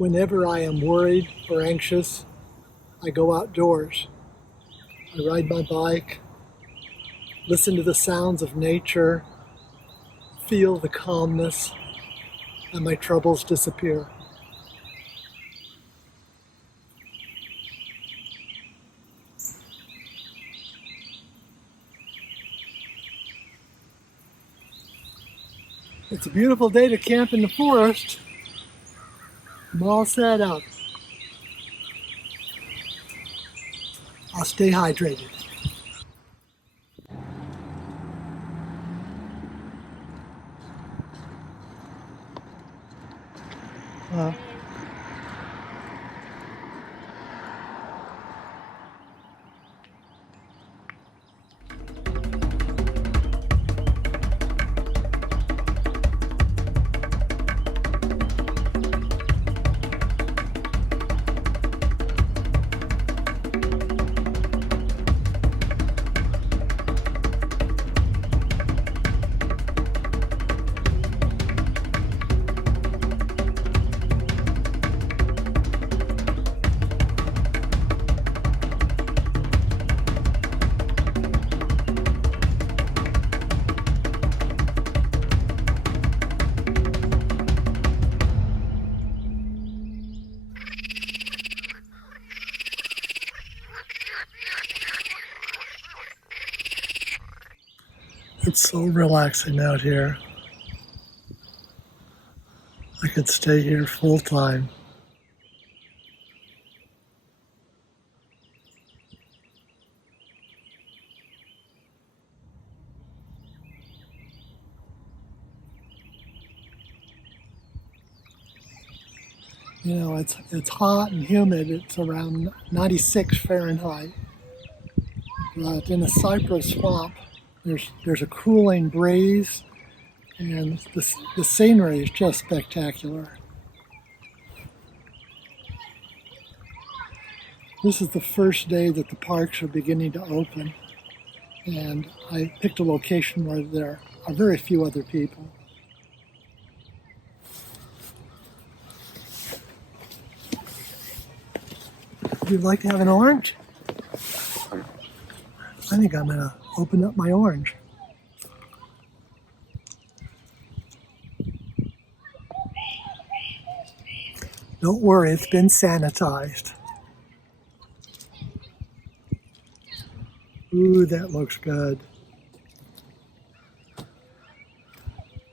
Whenever I am worried or anxious, I go outdoors. I ride my bike, listen to the sounds of nature, feel the calmness, and my troubles disappear. It's a beautiful day to camp in the forest. I'm all set up. I'll stay hydrated. It's so relaxing out here. I could stay here full time. You know, it's hot and humid. It's around 96 Fahrenheit. But in a cypress swamp, there's a cooling breeze, and the scenery is just spectacular. This is the first day that the parks are beginning to open, and I picked a location where there are very few other people. Would you like to have an orange? I think I'm gonna open up my orange. Don't worry, it's been sanitized. Ooh, that looks good.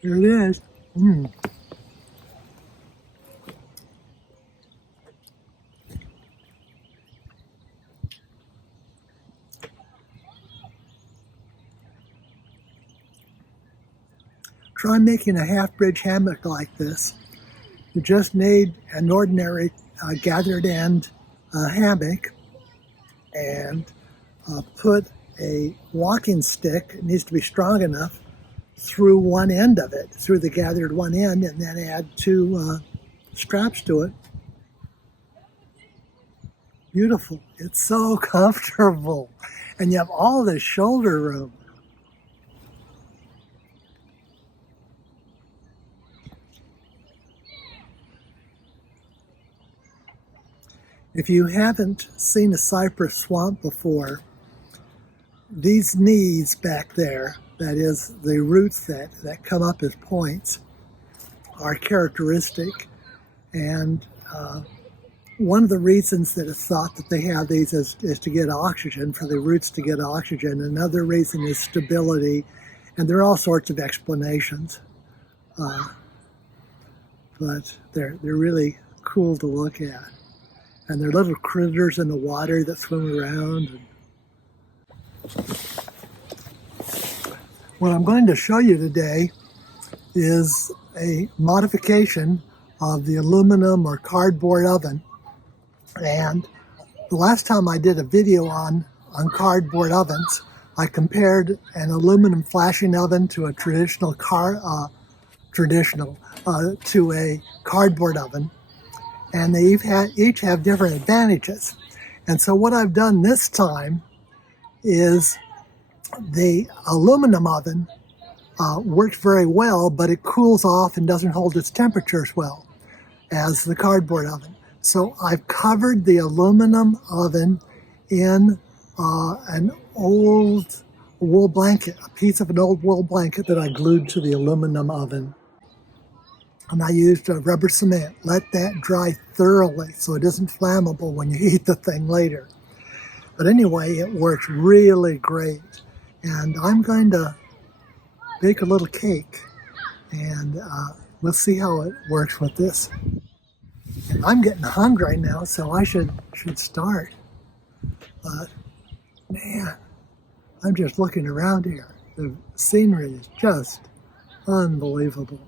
Here it is. Try making a half-bridge hammock like this. You just need an ordinary gathered end hammock, and put a walking stick, it needs to be strong enough, through one end of it, through the gathered one end, and then add two straps to it. Beautiful. It's so comfortable. And you have all this shoulder room. If you haven't seen a cypress swamp before, these knees back there, that is the roots that come up as points, are characteristic. And one of the reasons that it's thought that they have these is to get oxygen, for the roots to get oxygen. Another reason is stability, and there are all sorts of explanations. But they're really cool to look at. And there are little critters in the water that swim around. What I'm going to show you today is a modification of the aluminum or cardboard oven. And the last time I did a video on cardboard ovens, I compared an aluminum flashing oven to a to a cardboard oven. And they each have different advantages. And so what I've done this time is the aluminum oven works very well, but it cools off and doesn't hold its temperatures well. as the cardboard oven. So I've covered the aluminum oven in an old wool blanket, a piece of an old wool blanket that I glued to the aluminum oven. And I used rubber cement. Let that dry thoroughly so it isn't flammable when you heat the thing later. But anyway, it works really great. And I'm going to bake a little cake, and we'll see how it works with this. I'm getting hungry now, so I should start. But man, I'm just looking around here. The scenery is just unbelievable.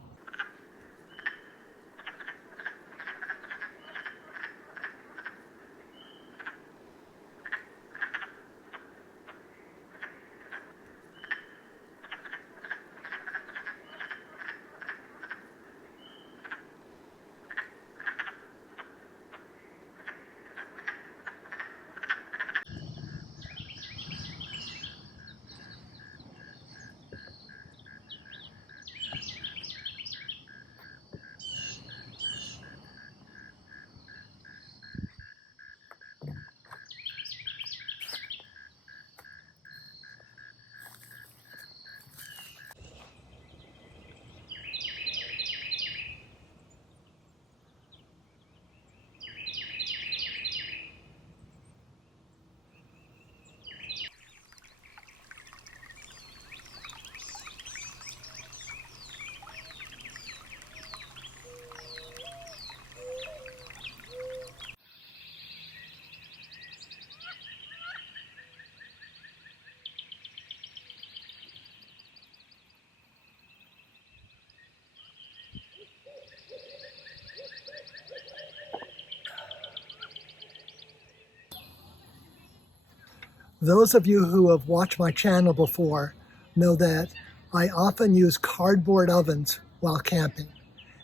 Those of you who have watched my channel before know that I often use cardboard ovens while camping,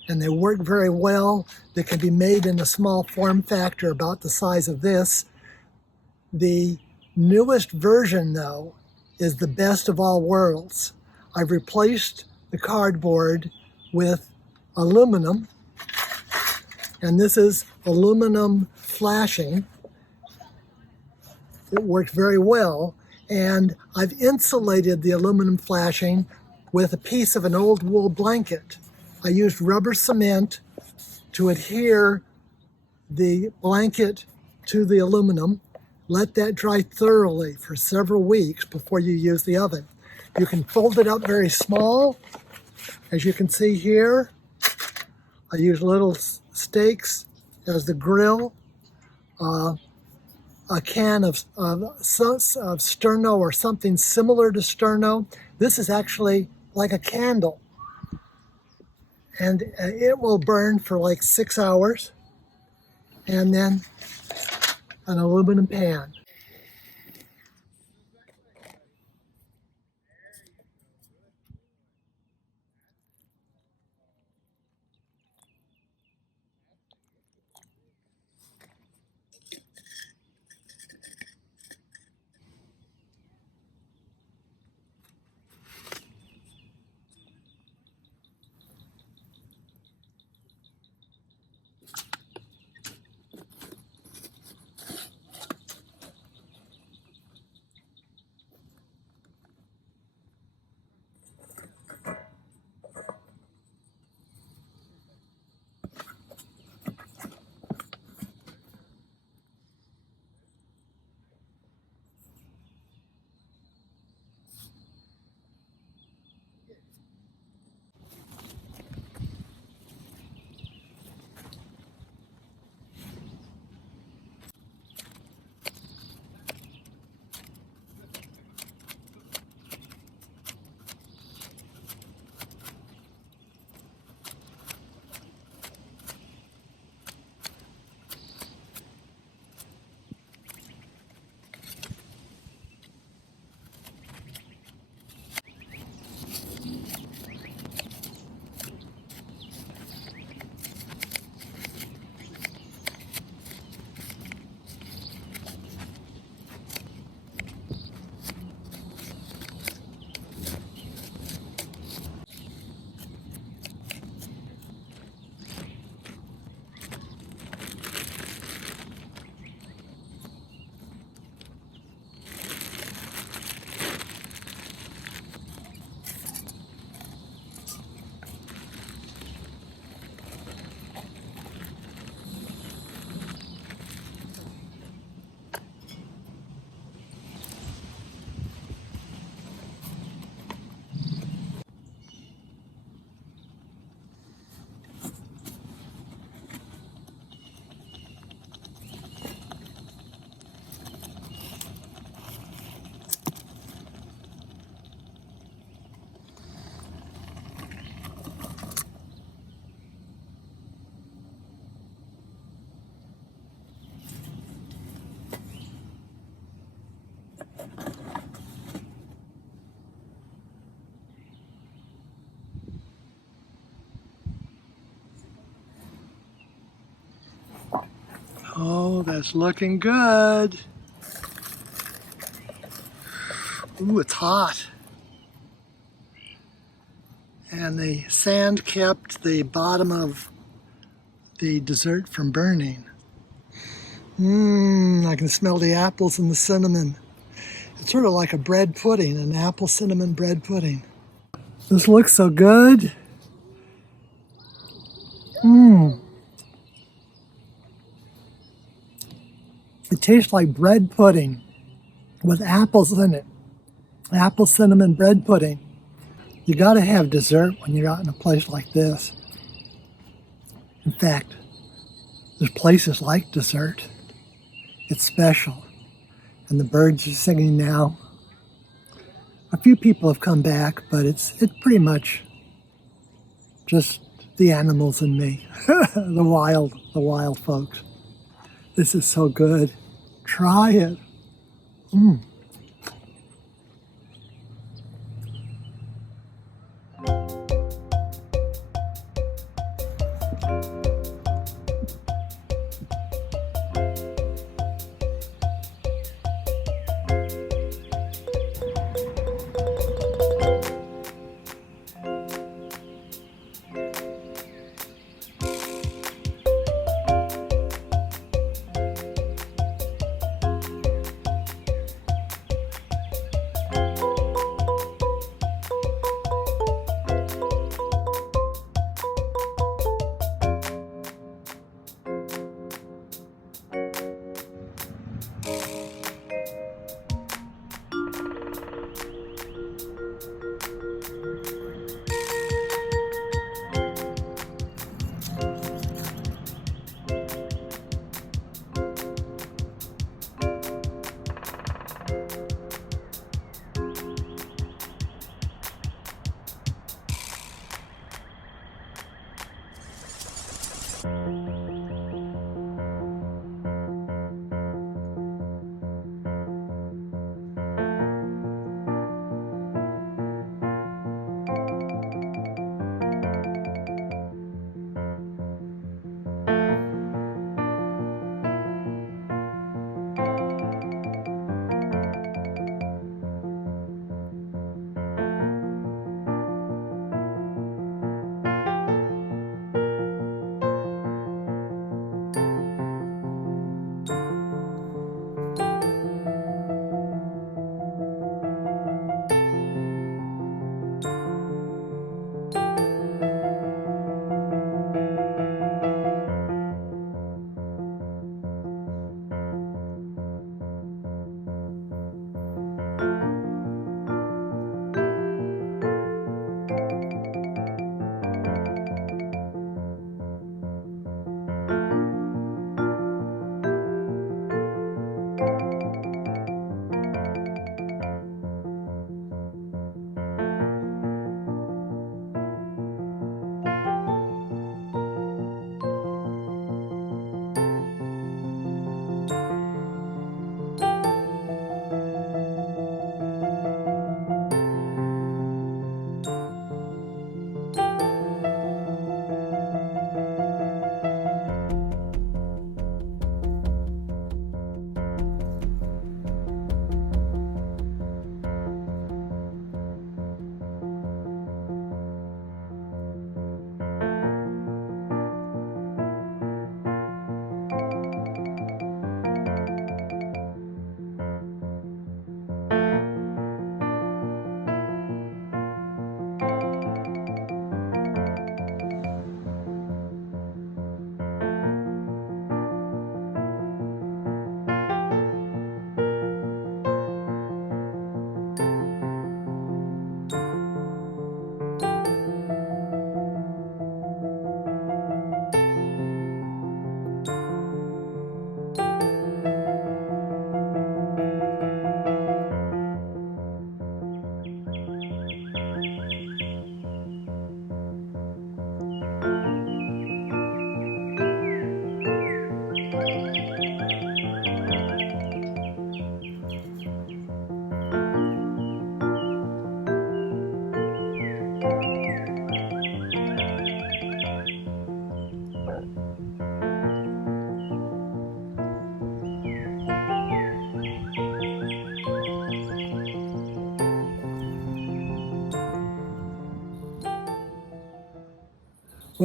and they work very well. They can be made in a small form factor about the size of this. The newest version, though, is the best of all worlds. I've replaced the cardboard with aluminum, and this is aluminum flashing. It works very well, and I've insulated the aluminum flashing with a piece of an old wool blanket. I used rubber cement to adhere the blanket to the aluminum. Let that dry thoroughly for several weeks before you use the oven. You can fold it up very small. As you can see here, I use little stakes as the grill. A can of sterno or something similar to sterno. This is actually like a candle, and it will burn for like 6 hours. And then an aluminum pan. Oh, that's looking good. Ooh, it's hot. And the sand kept the bottom of the dessert from burning. I can smell the apples and the cinnamon. It's sort of like a bread pudding, an apple cinnamon bread pudding. This looks so good. It tastes like bread pudding with apples in it. Apple cinnamon bread pudding. You gotta have dessert when you're out in a place like this. In fact, there's places like dessert. It's special. And the birds are singing now. A few people have come back, but it's pretty much just the animals and me. the wild folks. This is so good. Try it.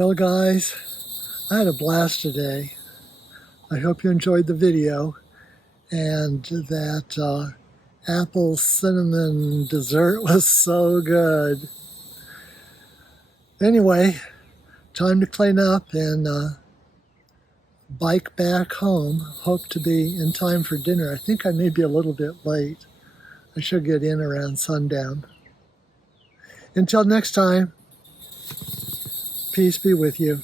Well guys, I had a blast today. I hope you enjoyed the video, and that apple cinnamon dessert was so good. Anyway, time to clean up and bike back home. Hope to be in time for dinner. I think I may be a little bit late. I should get in around sundown. Until next time, peace be with you.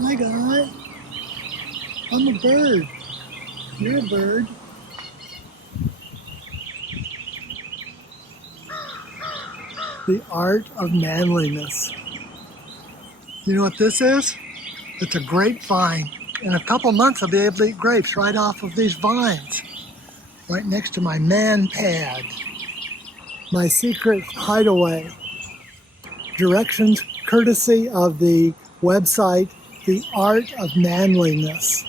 Hi guys, I'm a bird. You're a bird. The art of manliness. You know what this is? It's a grapevine. In a couple months I'll be able to eat grapes right off of these vines. Right next to my man pad. My secret hideaway. Directions courtesy of the website The Art of Manliness.